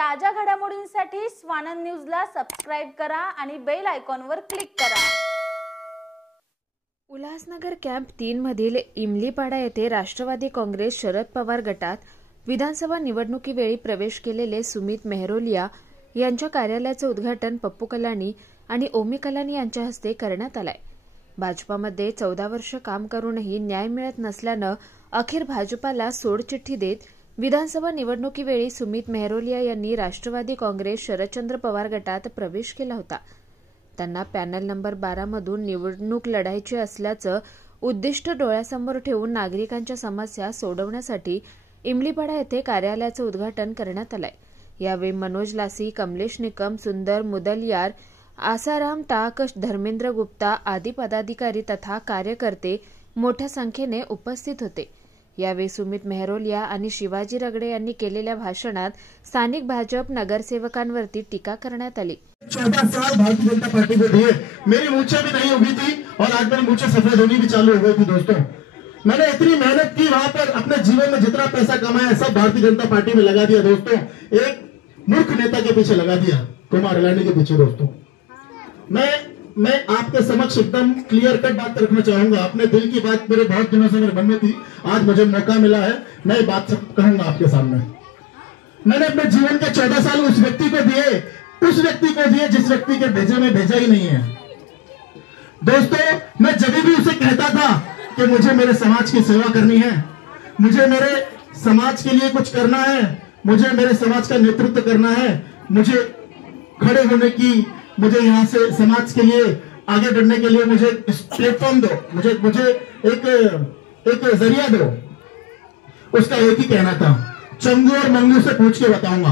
ताज्या घडामोडींसाठी स्वानंद न्यूजला सबस्क्राइब करा आणि बेल आयकॉनवर क्लिक करा। उल्हासनगर कॅम्प 3 मधील इमलीपाडा येथे राष्ट्रवादी काँग्रेस शरद पवार गटात विधानसभा निवडणुकीवेळी प्रवेश केलेले सुमित मेहरोलिया यांच्या कार्यालयाचे उद्घाटन पप्पू कलानी आणि ओमी कलानी यांच्या हस्ते करण्यात आले। भाजपामध्ये 14 वर्ष काम करूनही न्याय मिळत नसल्याने अखेर भाजपाला सोडचिठ्ठी देत विधानसभा निवडणुकीवेळी सुमित मेहरोलिया यांनी राष्ट्रवादी काँग्रेस शरदचंद्र पवार गटात प्रवेश केला होता। त्यांना पॅनल नंबर 12 मधून निवडणूक लढायची असल्याचं उद्दिष्ट डोळ्यासमोर ठेवून नागरिकांच्या समस्या सोडवण्यासाठी इमलीपाडा येथे कार्यालयाचे उद्घाटन करण्यात आले। यावेळी मनोज लासी, कमलेश निकम, सुंदर मुदलियार, आसाराम टाक, धर्मेंद्र गुप्ता आदी पदाधिकारी तथा कार्यकर्ते मोठ्या संख्येने उपस्थित होते। यावेळी सुमित मेहरोलिया आणि शिवाजी रगडे यांनी केलेल्या भाषणात स्थानिक भाजप नगरसेवकांवरती टीका करण्यात आली। 14 साल भारतीय जनता पार्टी को दिए, मेरी मूछें भी नहीं उगी थी और आज मेरी मूछें सफेद होनी भी चालू हो गई थी। दोस्तों, मैंने इतनी मेहनत की, वहां पर अपने जीवन में जितना पैसा कमाया सब भारतीय जनता पार्टी में लगा दिया। दोस्तों, एक मूर्ख नेता के पीछे लगा दिया, कुमार इलानी के पीछे। दोस्तों, मैं आपके समक्ष एकदम क्लियर कट बात रखना चाहूंगा। अपने दिल की बात मेरे बहुत दिनों से मेरे मन में थी, आज मुझे मौका मिला है, मैं ये बात सब कहूंगा आपके सामने। मैंने अपने जीवन के 14 साल उस व्यक्ति को दिए जिस व्यक्ति के भेजे में भेजा ही नहीं है। दोस्तों, मैं जब भी उसे कहता था कि मुझे मेरे समाज की सेवा करनी है, मुझे मेरे समाज के लिए कुछ करना है, मुझे मेरे समाज का नेतृत्व करना है, मुझे खड़े होने की, मुझे यहाँ से समाज के लिए आगे बढ़ने के लिए मुझे प्लेटफॉर्म दो, मुझे एक जरिया दो। उसका एक ही कहना था, चंगू और मंगू से पूछ के बताऊंगा।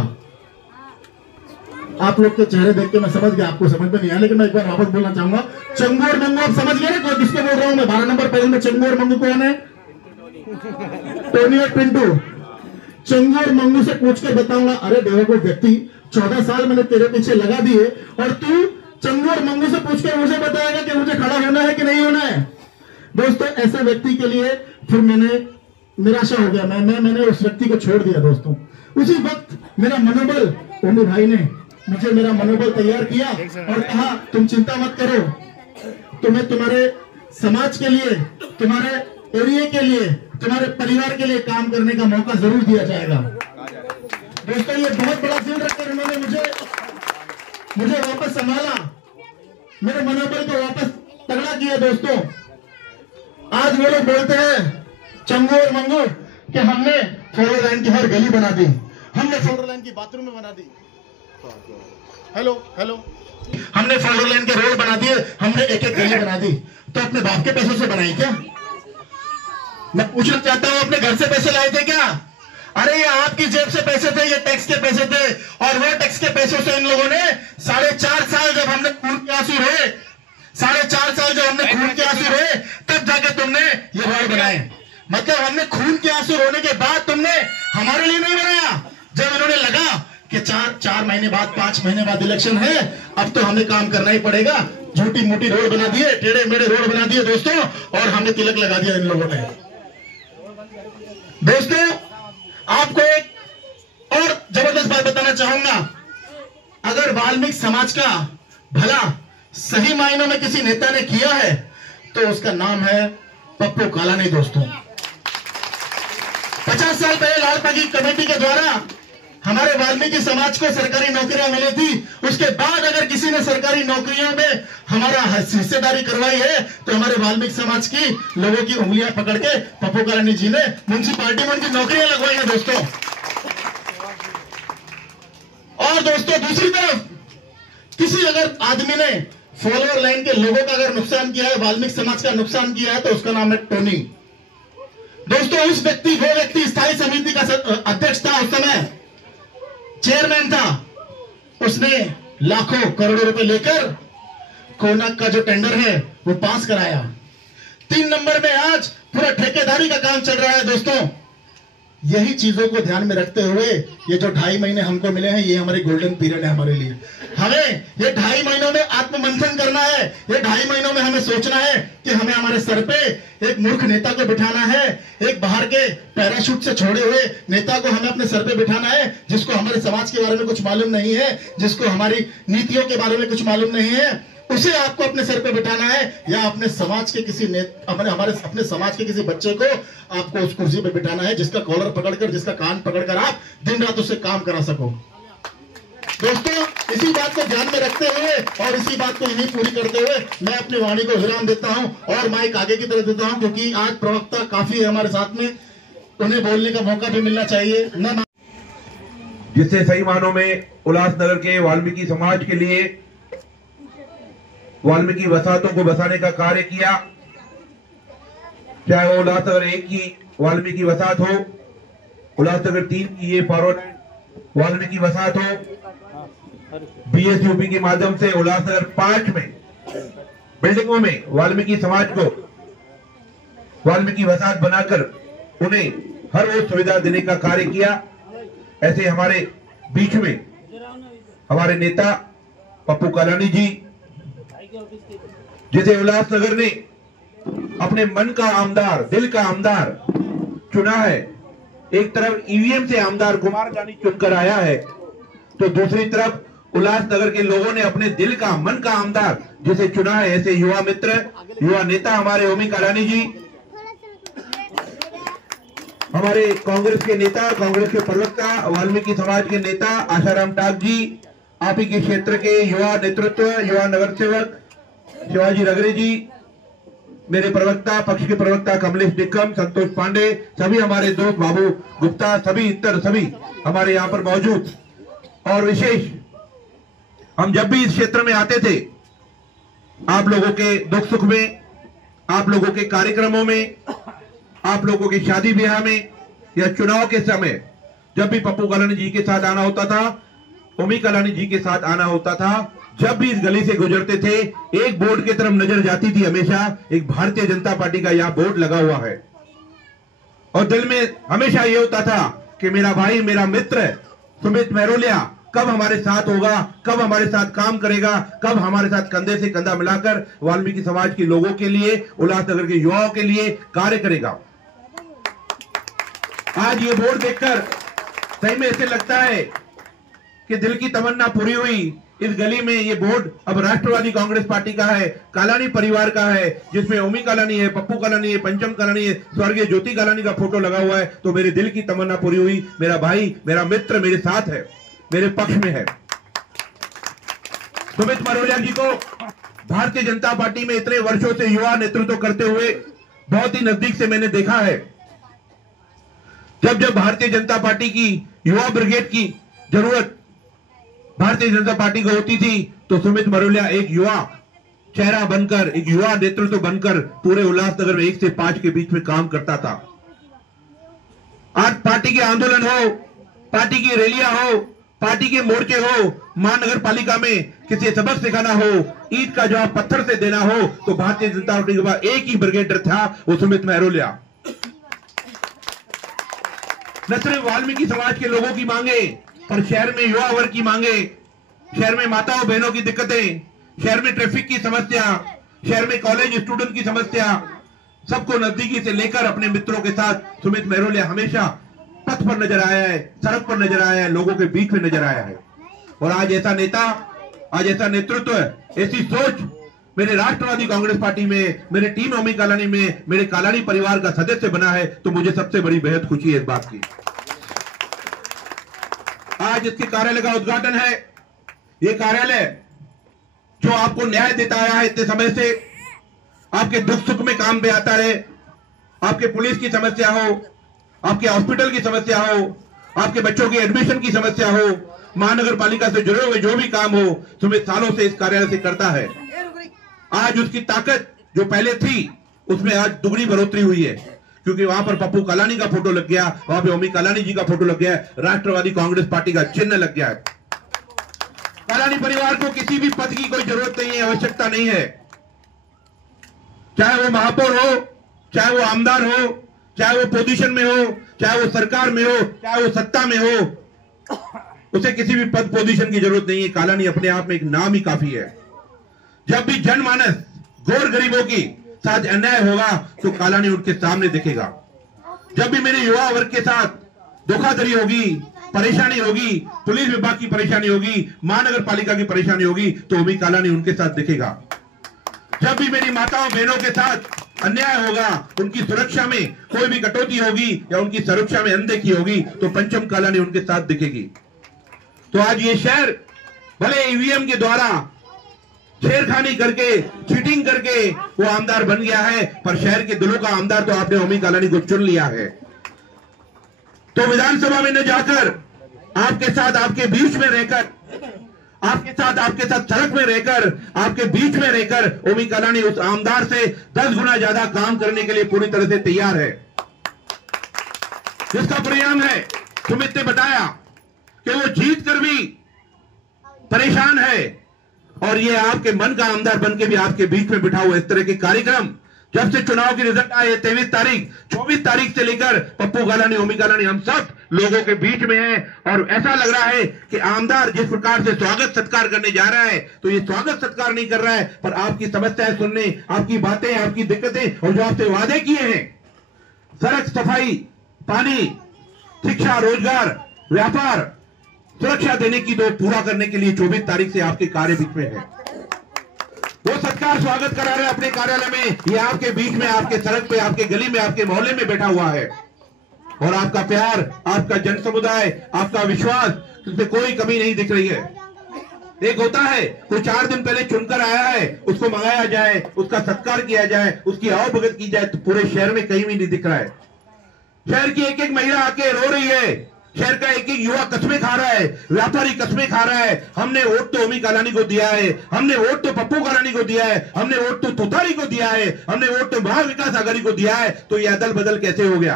आप लोग के चेहरे देख के मैं समझ गया, आपको समझ में नहीं आया, लेकिन मैं एक बार वापस बोलना चाहूंगा। चंगू और मंगू, आप समझ गए ना किसको बोल रहा हूं मैं? 12 नंबर पैनल में चंगू और मंगू कौन है? टोनी और पिंटू। चंगू और मंगू से पूछ के बताऊंगा, अरे बेवकूफ व्यक्ति, 14 साल मैंने तेरे पीछे लगा दिए और तू चंगू और मंगू से पूछ कर मुझे बताएगा कि मुझे खड़ा होना है कि नहीं होना है। दोस्तों, ऐसे व्यक्ति के लिए फिर मैंने निराशा हो गया, मैंने उस व्यक्ति को छोड़ दिया। दोस्तों, उसी वक्त मेरा मनोबल, ओमी भाई ने मुझे मेरा मनोबल तैयार किया और कहा, तुम चिंता मत करो, तुम्हें तुम्हारे समाज के लिए, तुम्हारे एरिया के लिए, तुम्हारे परिवार के लिए काम करने का मौका जरूर दिया जाएगा। दोस्तों, ये बहुत बड़ा दिल रखकर उन्होंने मुझे वापस संभाला, मेरे मनोबल को वापस तगड़ा किया। दोस्तों, आज वो लोग बोलते हैं चंगू और मंगू कि हमने 4 लाइन की हर गली बना दी, हमने 4 लाइन की बाथरूम में बना दी, हेलो हमने 4 लाइन के रोड बना दिए, हमने एक गली बना दी। तो अपने बाप के पैसों से बनाई क्या? मैं पूछना चाहता हूं, अपने घर से पैसे लाए थे क्या? अरे ये आपकी जेब से पैसे थे, ये टैक्स के पैसे थे, और वो टैक्स के पैसों से इन लोगों ने 4.5 साल जब हमने खून के आंसू रोए, 4.5 साल जब हमने खून के आंसू रोए, तब जाके तुमने ये रोड बनाए। मतलब हमने खून के आंसू रोने के बाद तुमने हमारे लिए नहीं बनाया। जब इन्होंने लगा कि 4 महीने बाद, 5 महीने बाद इलेक्शन है, अब तो हमें काम करना ही पड़ेगा, झूठी मोटी रोड बना दिए, टेढ़े मेढ़े रोड बना दिए दोस्तों, और हमें तिलक लगा दिया इन लोगों ने। दोस्तों, आपको एक और जबरदस्त बात बताना चाहूंगा। अगर वाल्मीकि समाज का भला सही मायनों में किसी नेता ने किया है तो उसका नाम है पप्पू कलानी। दोस्तों, 50 साल पहले लाल बागी कमेटी के द्वारा हमारे वाल्मीकि समाज को सरकारी नौकरियां मिली थी। उसके बाद अगर किसी ने सरकारी नौकरियों में हमारा हिस्सेदारी करवाई है तो हमारे वाल्मीकि समाज की लोगों की उंगलियां पकड़ के पप्पू कलानी जी ने म्युनिसिपैलिटी में उनकी नौकरियां लगवाई है। दोस्तों, और दोस्तों, दूसरी तरफ किसी अगर आदमी ने फॉलोअर लाइन के लोगों का अगर नुकसान किया है, वाल्मीकि समाज का नुकसान किया है, तो उसका नाम है टोनी। दोस्तों, वो व्यक्ति स्थायी समिति का अध्यक्ष था, उस समय चेयरमैन था। उसने लाखों करोड़ों रुपए लेकर कोनक का जो टेंडर है वो पास कराया। 3 नंबर में आज पूरा ठेकेदारी का काम चल रहा है। दोस्तों, यही चीजों को ध्यान में रखते हुए ये जो 2.5 महीने हमको मिले हैं, ये हमारे गोल्डन पीरियड है हमारे लिए। हमें ये 2.5 महीनों में आत्ममंथन करना है। ये 2.5 महीनों में हमें सोचना है कि हमें हमारे सर पे एक मूर्ख नेता को बिठाना है, एक बाहर के पैराशूट से छोड़े हुए नेता को हमें अपने सर पे बिठाना है, जिसको हमारे समाज के बारे में कुछ मालूम नहीं है, जिसको हमारी नीतियों के बारे में कुछ मालूम नहीं है, उसे आपको अपने सर पे बिठाना है, या अपने समाज के किसी अपने समाज के किसी बच्चे को आपको उस कुर्सी पे बिठाना है, जिसका कॉलर पकड़कर, जिसका कान पकड़कर आप दिन रात उससे काम करा सको। दोस्तों, इसी बात को ध्यान में रखते हुए और इसी बात को यही पूरी करते हुए मैं अपनी वाणी को विराम देता हूं और माइक आगे की तरफ देता हूं, क्योंकि आज प्रवक्ता काफी है हमारे साथ में, उन्हें बोलने का मौका भी मिलना चाहिए। जिससे सही मानों में उल्लासनगर के वाल्मीकि समाज के लिए वाल्मीकि वसाहतों को बसाने का कार्य किया, चाहे वो उल्लासनगर 1 की वाल्मीकि वसाहत हो, उल्लासनगर 3 की ये फॉरवर्ड वाल्मीकि वसाहत हो, बीएसयूपी के माध्यम से उल्लासनगर 5 में बिल्डिंगों में वाल्मीकि समाज को वाल्मीकि वसाहत बनाकर उन्हें हर वो सुविधा देने का कार्य किया। ऐसे हमारे बीच में हमारे नेता पप्पू कलानी जी, जिसे उल्लासनगर ने अपने मन का आमदार, दिल का आमदार चुना है। एक तरफ ईवीएम से आमदार कुमार जानी चुनकर आया है, तो दूसरी तरफ उल्लासनगर के लोगों ने अपने दिल का, मन का आमदार जिसे चुना है, ऐसे युवा मित्र, युवा नेता हमारे ओमी कलानी जी, हमारे कांग्रेस के नेता, कांग्रेस के प्रवक्ता, वाल्मीकि समाज के नेता आशाराम टाक जी, आप ही के क्षेत्र के युवा नेतृत्व, युवा नगर सेवक शिवाजी रगरे जी, मेरे प्रवक्ता, पक्ष के प्रवक्ता कमलेश निक्कम, संतोष पांडे, सभी हमारे दोस्त बाबू गुप्ता, सभी इतर सभी हमारे यहाँ पर मौजूद। और विशेष, हम जब भी इस क्षेत्र में आते थे, आप लोगों के दुख सुख में, आप लोगों के कार्यक्रमों में, आप लोगों के शादी ब्याह में या चुनाव के समय, जब भी पप्पू कलानी जी के साथ आना होता था, ओमी कलानी जी के साथ आना होता था, जब भी इस गली से गुजरते थे, एक बोर्ड की तरफ नजर जाती थी हमेशा, एक भारतीय जनता पार्टी का यहाँ बोर्ड लगा हुआ है, और दिल में हमेशा ये होता था कि मेरा भाई, मेरा मित्र सुमित महरोलिया कब हमारे साथ होगा, कब हमारे साथ काम करेगा, कब हमारे साथ कंधे से कंधा मिलाकर वाल्मीकि समाज के लोगों के लिए, उल्लासनगर के युवाओं के लिए कार्य करेगा। आज ये बोर्ड देखकर सही में ऐसे लगता है कि दिल की तमन्ना पूरी हुई। इस गली में ये बोर्ड अब राष्ट्रवादी कांग्रेस पार्टी का है, कालानी परिवार का है, जिसमें ओमी कलानी है, पप्पू कलानी है, पंचम कलानी है, स्वर्गीय ज्योति कलानी का फोटो लगा हुआ है। तो मेरे दिल की तमन्ना पूरी हुई, मेरा भाई, मेरा मित्र मेरे साथ है, मेरे पक्ष में है। सुमित महरोलिया जी को भारतीय जनता पार्टी में इतने वर्षों से युवा नेतृत्व करते हुए बहुत ही नजदीक से मैंने देखा है। जब जब भारतीय जनता पार्टी की युवा ब्रिगेड की जरूरत भारतीय जनता पार्टी को होती थी, तो सुमित महरोलिया एक युवा चेहरा बनकर, एक युवा नेतृत्व बनकर पूरे उल्लासनगर में 1 से 5 के बीच में काम करता था। आज पार्टी के आंदोलन हो, पार्टी की रैलियां हो, पार्टी के मोर्चे हो, महानगर पालिका में किसी सबक सिखाना हो, ईद का जवाब पत्थर से देना हो, तो भारतीय जनता पार्टी के पास एक ही ब्रिगेडर था, वो सुमित महरोलिया। न सिर्फ वाल्मीकि समाज के लोगों की मांगे, पर शहर में युवा वर्ग की मांगे, शहर में माताओं बहनों की दिक्कतें, शहर में ट्रैफिक की समस्या, शहर में कॉलेज स्टूडेंट की समस्या, सबको नजदीकी से लेकर अपने मित्रों के साथ सुमित महरोलिया हमेशा पथ पर नजर आया है, सड़क पर नजर आया है, लोगों के बीच में नजर आया है। और आज ऐसा नेता, आज ऐसा नेतृत्व, ऐसी सोच मेरे राष्ट्रवादी कांग्रेस पार्टी में, मेरे टीम ओमी कलानी में, मेरे कलानी परिवार का सदस्य बना है, तो मुझे सबसे बड़ी बेहद खुशी है इस बात की। आज इसके कार्यालय का उद्घाटन है। ये कार्यालय जो आपको न्याय देता आया है इतने समय से, आपके दुख सुख में काम पे आता रहे, आपके पुलिस की समस्या हो, आपके हॉस्पिटल की समस्या हो, आपके बच्चों की एडमिशन की समस्या हो, महानगर पालिका से जुड़े हुए जो भी काम हो, सुमित सालों से इस कार्यालय से करता है। आज उसकी ताकत जो पहले थी, उसमें आज दुगनी बढ़ोतरी हुई है, क्योंकि वहां पर पप्पू कलानी का फोटो लग गया, वहां पे ओमी कलानी जी का फोटो लग गया है, राष्ट्रवादी कांग्रेस पार्टी का चिन्ह लग गया है। कलानी परिवार को किसी भी पद की कोई जरूरत नहीं है, आवश्यकता नहीं है। चाहे वो महापौर हो, चाहे वो आमदार हो, चाहे वो पोजीशन में हो, चाहे वो सरकार में हो, चाहे वो सत्ता में हो, उसे किसी भी पद पोजीशन की जरूरत नहीं है। कालानी अपने आप में एक नाम ही काफी है। जब भी जनमानस गौर गरीबों की साथ अन्याय होगा तो कालानी उनके सामने दिखेगा। जब भी मेरे युवा वर्ग के साथ धोखाधड़ी होगी, परेशानी होगी, पुलिस विभाग की परेशानी होगी, महानगर पालिका की परेशानी होगी, तो ओमी कालानी उनके साथ दिखेगा। जब भी मेरी माताओं बहनों के साथ अन्याय होगा, उनकी सुरक्षा में कोई भी कटौती होगी या उनकी सुरक्षा में अनदेखी होगी, तो पंचम कालानी उनके साथ दिखेगी। तो आज ये शहर भले ईवीएम के द्वारा छेड़खानी करके, चीटिंग करके वो आमदार बन गया है, पर शहर के दिलों का आमदार तो आपने ओमी कालानी को चुन लिया है। तो विधानसभा में न जाकर आपके साथ, आपके बीच में रहकर, आपके साथ सड़क में रहकर, आपके बीच में रहकर ओमी कालानी उस आमदार से 10 गुना ज्यादा काम करने के लिए पूरी तरह से तैयार है। जिसका परिणाम है, सुमित ने बताया कि वो जीत कर भी परेशान है, और ये आपके मन का आमदार बन के भी आपके बीच में बिठा हुआ। इस तरह के कार्यक्रम जब से चुनाव की रिजल्ट आए 23 तारीख, 24 तारीख से लेकर पप्पू कालानी, ओमी कालानी हम सब लोगों के बीच में है। और ऐसा लग रहा है कि आमदार जिस प्रकार से स्वागत सत्कार करने जा रहा है, तो ये स्वागत सत्कार नहीं कर रहा है, पर आपकी समस्याएं सुनने, आपकी बातें, आपकी दिक्कतें और जो आपसे वादे किए हैं, सड़क, सफाई, पानी, शिक्षा, रोजगार, व्यापार, सुरक्षा देने की, तो पूरा करने के लिए 24 तारीख से आपके कार्य बीच में है। वो सत्कार स्वागत करा रहे अपने कार्यालय में, ये आपके बीच में, आपके सड़क पे, आपके गली में, आपके मोहल्ले में बैठा हुआ है। और आपका प्यार, आपका जन समुदाय, आपका विश्वास, उसमें कोई कमी नहीं दिख रही है। एक होता है कोई 4 दिन पहले चुनकर आया है, उसको मंगाया जाए, उसका सत्कार किया जाए, उसकी आवभगत की जाए, तो पूरे शहर में कहीं भी नहीं दिख रहा है। शहर की एक एक महिला आके रो रही है, शहर का एक एक युवा कस्में खा रहा है, व्यापारी कस्में खा रहा है। हमने वोट तो ओमी कालानी को दिया है, हमने वोट तो पप्पू कालानी को दिया है, हमने वोट तो तुतारी को दिया है, हमने वोट तो महाविकास आघाड़ी को दिया है, तो ये अदल बदल कैसे हो गया?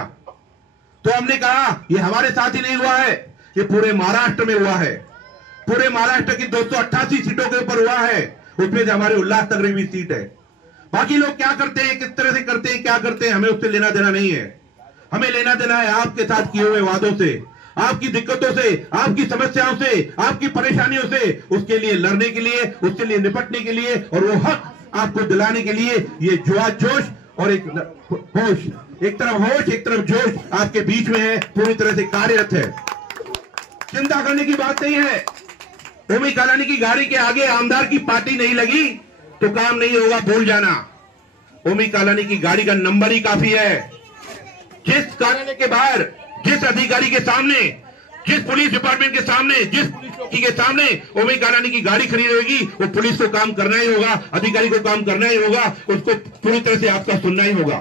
तो हमने कहा ये हमारे साथ ही नहीं हुआ है, ये पूरे महाराष्ट्र में हुआ है। पूरे महाराष्ट्र की 288 सीटों के ऊपर हुआ है, उसमें से हमारे उल्लासनगर में सीट है। बाकी लोग क्या करते हैं, किस तरह से करते हैं, क्या करते हैं, हमें उससे लेना देना नहीं है। हमें लेना देना है आपके साथ किए हुए वादों से, आपकी दिक्कतों से, आपकी समस्याओं से, आपकी परेशानियों से, उसके लिए लड़ने के लिए, उसके लिए निपटने के लिए, और वो हक आपको दिलाने के लिए ये जुआ जोश और एक होश, एक तरफ होश, एक तरफ जोश आपके बीच में है, पूरी तरह से कार्यरत है। चिंता करने की बात नहीं है। ओमी कालानी की गाड़ी के आगे आमदार की पार्टी नहीं लगी तो काम नहीं होगा, भूल जाना। ओमी कालानी की गाड़ी का नंबर ही काफी है। जिस कार्यालय के बाहर, जिस अधिकारी के सामने, जिस पुलिस डिपार्टमेंट के सामने, जिस पुलिस चौकी के सामने ओमी कालानी की गाड़ी खड़ी रहेगी, वो पुलिस को काम करना ही होगा, अधिकारी को काम करना ही होगा, उसको पूरी तरह से आपका सुनना ही होगा।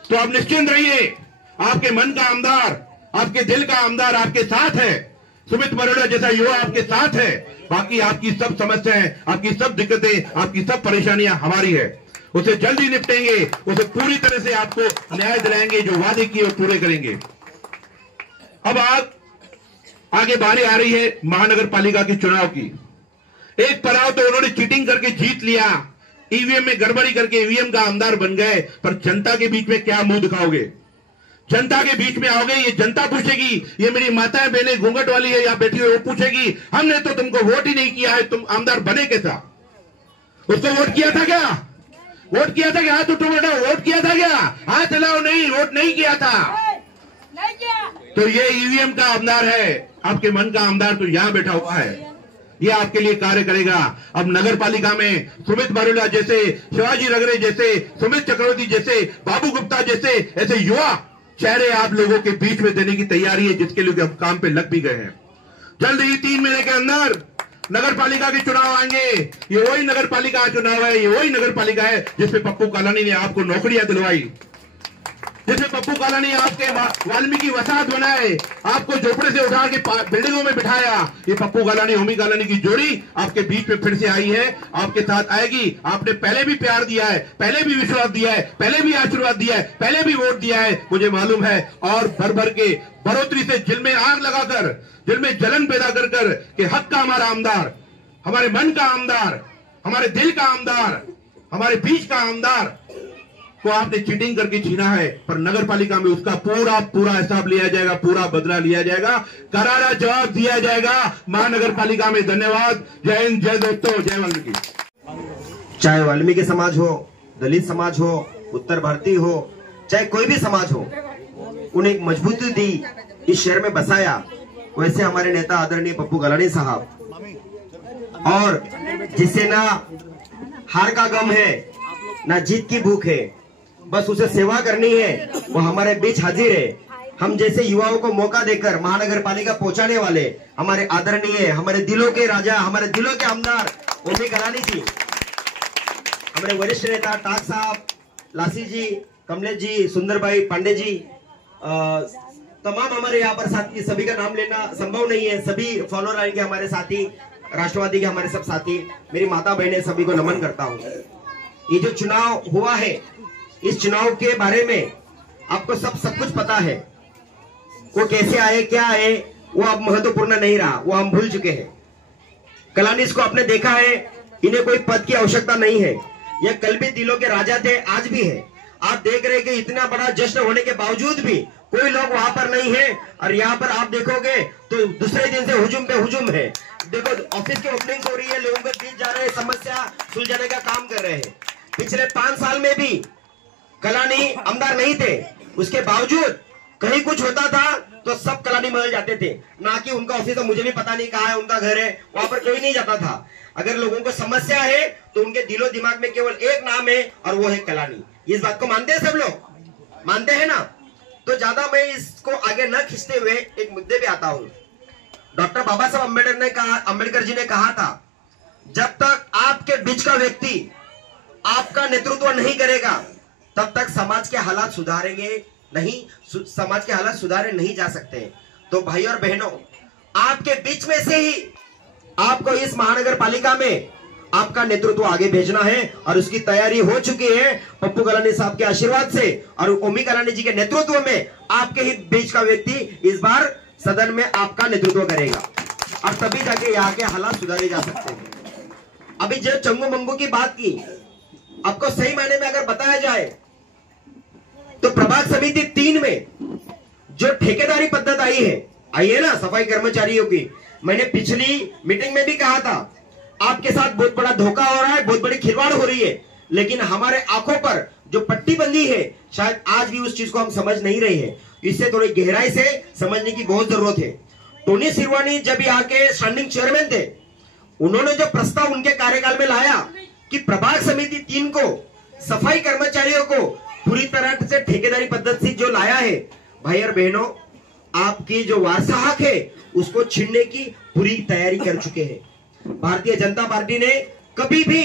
तो आप निश्चिंत रहिए, आपके मन का आमदार, आपके दिल का आमदार आपके साथ है। सुमित मरोड़ा जैसा युवा आपके साथ है। बाकी आपकी सब समस्याएं, आपकी सब दिक्कतें, आपकी सब परेशानियां हमारी है, उसे जल्दी निपटेंगे, उसे पूरी तरह से आपको न्याय दिलाएंगे, जो वादे किए वो पूरे करेंगे। अब आगे बारी आ रही है महानगर पालिका के चुनाव की। एक पड़ाव तो उन्होंने चीटिंग करके जीत लिया, ईवीएम में गड़बड़ी करके ईवीएम का आमदार बन गए, पर जनता के बीच में क्या मुंह दिखाओगे? जनता के बीच में आओगे, ये जनता पूछेगी, ये मेरी माताएं बहनें घूंघट वाली है या बैठी हुई, वो पूछेगी हमने तो तुमको वोट ही नहीं किया है, तुम आमदार बने कैसा? उसको वोट किया था क्या? वोट किया था क्या? हाथ उठो बेटा, वोट किया था क्या? हाथ हिलाओ, नहीं, वोट नहीं किया था। तो ये ईवीएम का आमदार है, आपके मन का आमदार तो यहां बैठा हुआ है, ये आपके लिए कार्य करेगा। अब नगर पालिका में सुमित मरोड़ा जैसे, शिवाजी रगरे जैसे, सुमित चक्रवर्ती जैसे, बाबू गुप्ता जैसे ऐसे युवा चेहरे आप लोगों के बीच में देने की तैयारी है, जिसके लिए अब काम पे लग भी गए हैं। जल्द ही 3 महीने के अंदर नगर पालिका के चुनाव आएंगे। ये वही नगर पालिका चुनाव है, ये वही नगर पालिका है जिसमें पप्पू कालानी ने आपको नौकरियां दिलवाई, जिसमें पप्पू कालानी ने आपके वाल्मीकि वसाहत बनाए, आपको झोपड़े से उठा के बिल्डिंगों में बिठाया। ये पप्पू कालानी, ओमी कालानी की जोड़ी आपके बीच में फिर से आई है, आपके साथ आएगी। आपने पहले भी प्यार दिया है, पहले भी विश्वास दिया है, पहले भी आशीर्वाद दिया है, पहले भी वोट दिया है, मुझे मालूम है। और भर भर के बढ़ोतरी से दिल में आग लगाकर, दिल में जलन पैदा कर कर कि हक का हमारा आमदार, हमारे मन का आमदार, हमारे दिल का आमदार, हमारे बीच का आमदार, को आपने चीटिंग करके छीना है, पर नगर पालिका में उसका पूरा हिसाब लिया जाएगा, पूरा बदला लिया जाएगा, करारा जवाब दिया जाएगा महानगर पालिका में। धन्यवाद। जय हिंद, जय दोस्तों, जय वाल्मीकि। चाहे वाल्मीकि समाज हो, दलित समाज हो, उत्तर भारतीय हो, चाहे कोई भी समाज हो, उन्हें एक मजबूती दी, इस शहर में बसाया। वैसे हमारे नेता आदरणीय पप्पू कलानी साहब, और जिसे ना हार का गम है ना जीत की भूख है, बस उसे सेवा करनी है, वो हमारे बीच हाजिर है। हम जैसे युवाओं को मौका देकर महानगर पालिका पहुंचाने वाले हमारे आदरणीय, हमारे दिलों के राजा, हमारे दिलों के आमदार ओमी कलानी जी, हमारे वरिष्ठ नेता टाक साहब, लासी जी, कमलेश जी, सुंदर भाई पांडे जी, तमाम हमारे यहाँ पर साथी, सभी का नाम लेना संभव नहीं है, सभी फॉलोअर आएंगे हमारे साथी, राष्ट्रवादी के हमारे सब साथी, मेरी माता बहनें, सभी को नमन करता हूँ। ये जो चुनाव हुआ है, इस चुनाव के बारे में आपको सब कुछ पता है। वो कैसे आए, क्या आए, वो अब महत्वपूर्ण नहीं रहा, वो हम भूल चुके हैं। कलानीस को आपने देखा है, इन्हें कोई पद की आवश्यकता नहीं है, ये कल भी दिलों के राजा थे, आज भी है। आप देख रहे हैं कि इतना बड़ा जश्न होने के बावजूद भी कोई लोग वहां पर नहीं है, और यहाँ पर आप देखोगे तो दूसरे दिन से हुजूम पे हुजूम है। देखो, ऑफिस की ओपनिंग हो रही है, लोगों के बीच जा रहे हैं, समस्या सुलझाने का काम कर रहे हैं। पिछले 5 साल में भी कलानी आमदार नहीं थे, उसके बावजूद कहीं कुछ होता था तो सब कलानी महल जाते थे, ना कि उनका ऑफिस तो मुझे भी पता नहीं कहाँ है, उनका घर है, वहां पर कोई नहीं जाता था। अगर लोगों को समस्या है तो उनके दिलो दिमाग में केवल एक नाम है, और वो है कलानी। इस बात को मानते हैं सब लोग, मानते हैं ना? तो ज्यादा मैं इसको आगे न खींचते हुए एक मुद्दे पे आता हूँ। डॉक्टर बाबा साहब अम्बेडकर जी ने कहा था, जब तक आपके बीच का व्यक्ति आपका नेतृत्व नहीं करेगा, तब तक समाज के हालात सुधारेंगे नहीं, समाज के हालात सुधारे नहीं जा सकते। तो भाई और बहनों, आपके बीच में से ही आपको इस महानगर पालिका में आपका नेतृत्व आगे भेजना है, और उसकी तैयारी हो चुकी है पप्पू कलानी साहब के आशीर्वाद से, और ओमी कलानी जी के नेतृत्व में आपके ही बीच का व्यक्ति इस बार सदन में आपका नेतृत्व करेगा, और तभी जाके यहाँ के हालात सुधारे जा सकते हैं। अभी जो चंगू मंगू की बात की, आपको सही मायने में अगर बताया जाए तो प्रभाग समिति 3 में जो ठेकेदारी पद्धत आई है ना सफाई कर्मचारियों की, मैंने पिछली मीटिंग में भी कहा था, आपके साथ बहुत बड़ा धोखा हो रहा है, बहुत बड़ी खिलवाड़ हो रही है, लेकिन हमारे आंखों पर जो पट्टी बंदी है, शायद आज भी उस चीज को हम समझ नहीं रहे हैं। इससे थोड़ी गहराई से समझने की बहुत जरूरत है। टोनी सिरवानी जब यहाँ के स्टैंडिंग चेयरमैन थे, उन्होंने जो प्रस्ताव उनके कार्यकाल में लाया कि प्रभाग समिति 3 को सफाई कर्मचारियों को पूरी तरह से ठेकेदारी पद्धति से जो लाया है, भाई और बहनों, आपकी जो वारसा हक है उसको छीनने की पूरी तैयारी कर चुके हैं। भारतीय जनता पार्टी ने कभी भी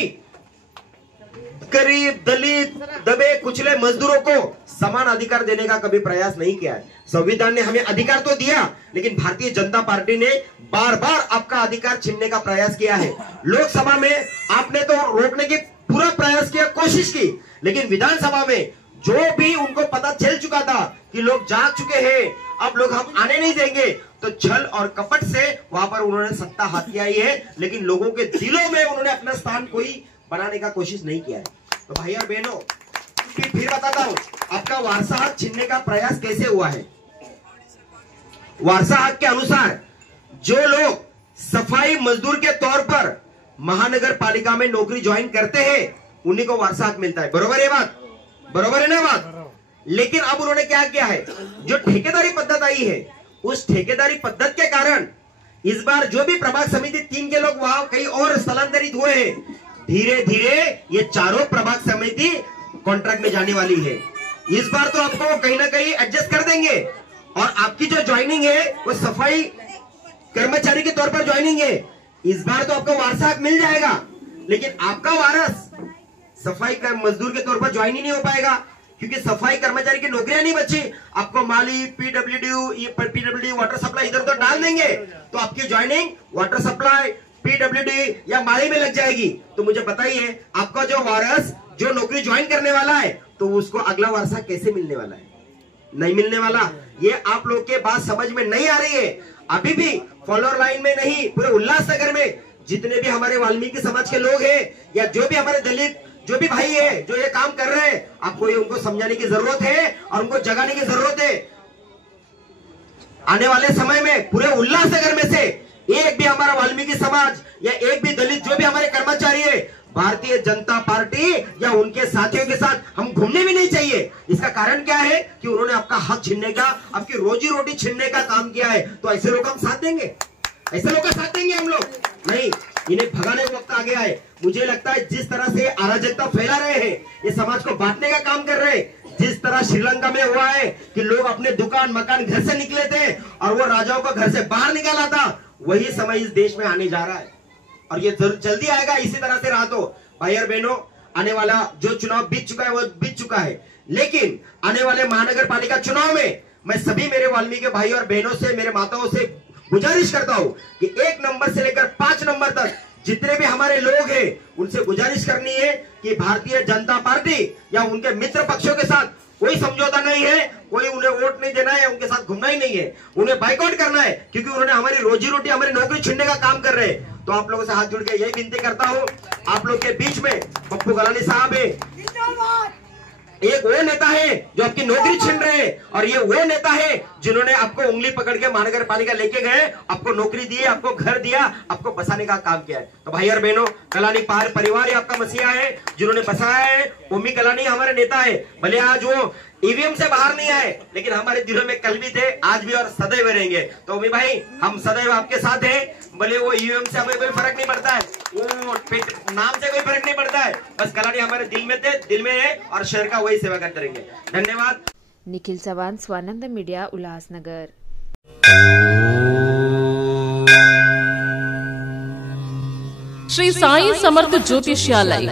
गरीब, दलित, दबे कुचले मजदूरों को समान अधिकार देने का कभी प्रयास नहीं किया है। संविधान ने हमें अधिकार तो दिया, लेकिन भारतीय जनता पार्टी ने बार बार आपका अधिकार छीनने का प्रयास किया है। लोकसभा में आपने तो रोकने की पूरा प्रयास किया, कोशिश की, लेकिन विधानसभा में जो भी उनको पता चल चुका था कि लोग जाग चुके हैं, अब लोग हम आने नहीं देंगे, तो छल और कपट से वहां पर उन्होंने सत्ता हाथ आई है, लेकिन लोगों के दिलों में उन्होंने अपना स्थान कोई बनाने का कोशिश नहीं किया है। तो भाई और बहनों, फिर बताता हूं आपका वारसा हक छीनने का प्रयास कैसे हुआ है। वारसा हक के अनुसार जो लोग सफाई मजदूर के तौर पर महानगर पालिका में नौकरी ज्वाइन करते हैं, उन्हीं को वारसा हक मिलता है। बरोबर है बात? बरोबर है ना बात? लेकिन अब उन्होंने क्या किया है, जो ठेकेदारी पद्धत आई है, उस ठेकेदारी पद्धत के कारण इस बार जो भी प्रभाग समिति 3 के लोग वहां कहीं और स्थलांतरित हुए हैं, धीरे धीरे ये चारों प्रभाग समिति कॉन्ट्रैक्ट में जाने वाली है। इस बार तो आपको कहीं ना कहीं एडजस्ट कर देंगे, और आपकी जो ज्वाइनिंग है वो सफाई कर्मचारी के तौर पर ज्वाइनिंग है। इस बार तो आपको वारसा हक मिल जाएगा, लेकिन आपका वारस सफाई का मजदूर के तौर पर ज्वाइन ही नहीं हो पाएगा, क्योंकि सफाई कर्मचारी की नौकरियां नहीं बची। आपको माली, पीडब्ल्यूडी, वाटर सप्लाई इधर उधर डाल देंगे, तो आपकी ज्वाइनिंग वाटर सप्लाई, पीडब्ल्यूडी या माली में लग जाएगी। तो मुझे बताइए, आपका जो वारस जो नौकरी ज्वाइन करने वाला है, तो उसको अगला वारसा कैसे मिलने वाला है? नहीं मिलने वाला। ये आप लोग के बात समझ में नहीं आ रही है। अभी भी फॉलोअर लाइन में नहीं, पूरे उल्लासनगर में जितने भी हमारे वाल्मीकि समाज के लोग हैं, या जो भी हमारे दलित जो भी भाई है जो ये काम कर रहे हैं, आपको ये उनको समझाने की जरूरत है और उनको जगाने की जरूरत है। आने वाले समय में पूरे उल्लासनगर में से एक भी हमारा वाल्मीकि समाज या एक भी दलित जो भी हमारे कर्मचारी है, भारतीय जनता पार्टी या उनके साथियों के साथ हम घूमने भी नहीं चाहिए। इसका कारण क्या है कि उन्होंने आपका हक छीनने का, आपकी रोजी रोटी छीनने का काम किया है। तो ऐसे लोग हम साथ देंगे? ऐसे लोग का साथ देंगे हम लोग? नहीं, इन्हें भगाने का वक्त आ गया है। मुझे लगता है जिस तरह से अराजकता फैला रहे हैं, ये समाज को बांटने का काम कर रहे हैं। जिस तरह श्रीलंका में हुआ है कि लोग अपने दुकान मकान घर से निकले थे और वो राजाओं को घर से बाहर निकाला था, वही समय इस देश में आने जा रहा है और ये जल्दी आएगा। इसी तरह से रहा तो भाई और बहनों, आने वाला जो चुनाव बीत चुका है वो बीत चुका है, लेकिन आने वाले महानगर पालिका चुनाव में मैं सभी मेरे वाल्मीकि भाई और बहनों से, मेरे माताओं से गुजारिश करता हूं कि 1 नंबर से लेकर 5 नंबर तक जितने भी हमारे लोग हैं उनसे गुजारिश करनी है कि भारतीय जनता पार्टी या उनके मित्र पक्षों के साथ कोई समझौता नहीं है, कोई उन्हें वोट नहीं देना है, उनके साथ घूमना ही नहीं है, उन्हें बाइकआउट करना है, क्योंकि उन्होंने हमारी रोजी रोटी, हमारी नौकरी छीनने का काम कर रहे हैं। तो आप लोगों से हाथ जोड़ के यही विनती करता हूं, आप लोग के बीच में पप्पू कलानी साहब है, एक वो नेता है जो आपकी नौकरी छीन रहे हैं और ये वो नेता है जिन्होंने आपको उंगली पकड़ के महानगर पालिका लेके गए, आपको नौकरी दी, आपको घर दिया, आपको बसाने का काम किया है। तो भाई और बहनों, कलानी परिवार ही आपका मसीहा है जिन्होंने बसाया है। ओमी कलानी हमारे नेता है, भले आज वो ईवीएम से बाहर नहीं आए, लेकिन हमारे दिलों में कल भी थे, आज भी और सदैव रहेंगे। तो ओमी भाई, हम सदैव आपके साथ हैं, भले वो ईवीएम से हमें कोई फर्क नहीं पड़ता है, वो नाम से कोई फर्क नहीं पड़ता है, बस कलानी हमारे दिल में थे, दिल में है और शहर का वही सेवा करते रहेंगे। धन्यवाद। Nikhil Chavan, Swanand media, Ulhasnagar. Shri Sai Samarth Jyotishalaya,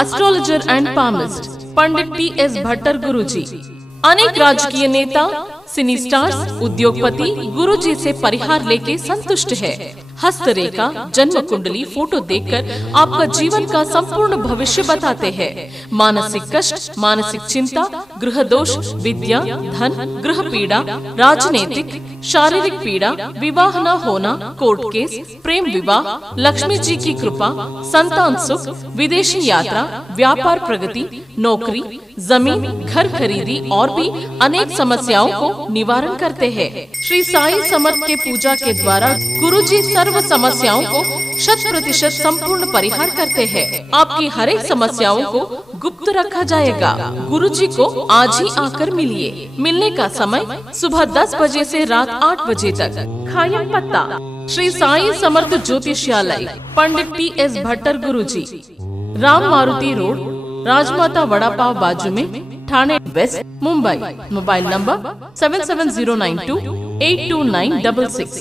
astrologer and palmist Pandit PS Bhattar Guruji, अनेक राजकीय नेता, सिनी स्टार्स, उद्योगपति गुरुजी से परिहार लेके संतुष्ट है। हस्तरेखा, जन्म कुंडली, फोटो देखकर आपका जीवन का संपूर्ण भविष्य बताते हैं। मानसिक कष्ट, मानसिक चिंता, गृह दोष, विद्या, धन, गृह पीड़ा, राजनीतिक, शारीरिक पीड़ा, विवाह न होना, कोर्ट केस, प्रेम विवाह, लक्ष्मी जी की कृपा, संतान सुख, विदेशी यात्रा, व्यापार प्रगति, नौकरी, जमीन, घर खरीदी और भी अनेक समस्याओं को निवारण करते हैं। श्री साई समर्थ के पूजा के द्वारा गुरुजी सर्व समस्याओं को 100% संपूर्ण परिहार करते हैं। आपकी हर एक समस्याओं को गुप्त रखा जाएगा। गुरुजी को आज ही आकर मिलिए। मिलने का समय सुबह 10 बजे से रात 8 बजे तक। खायम पत्ता, श्री साई समर्थ ज्योतिषालय, पंडित PS भट्टर गुरुजी, राम मारुति रोड, राजमाता वड़ा पाव बाजू में, Thane west, Mumbai. Mobile number 7709282966।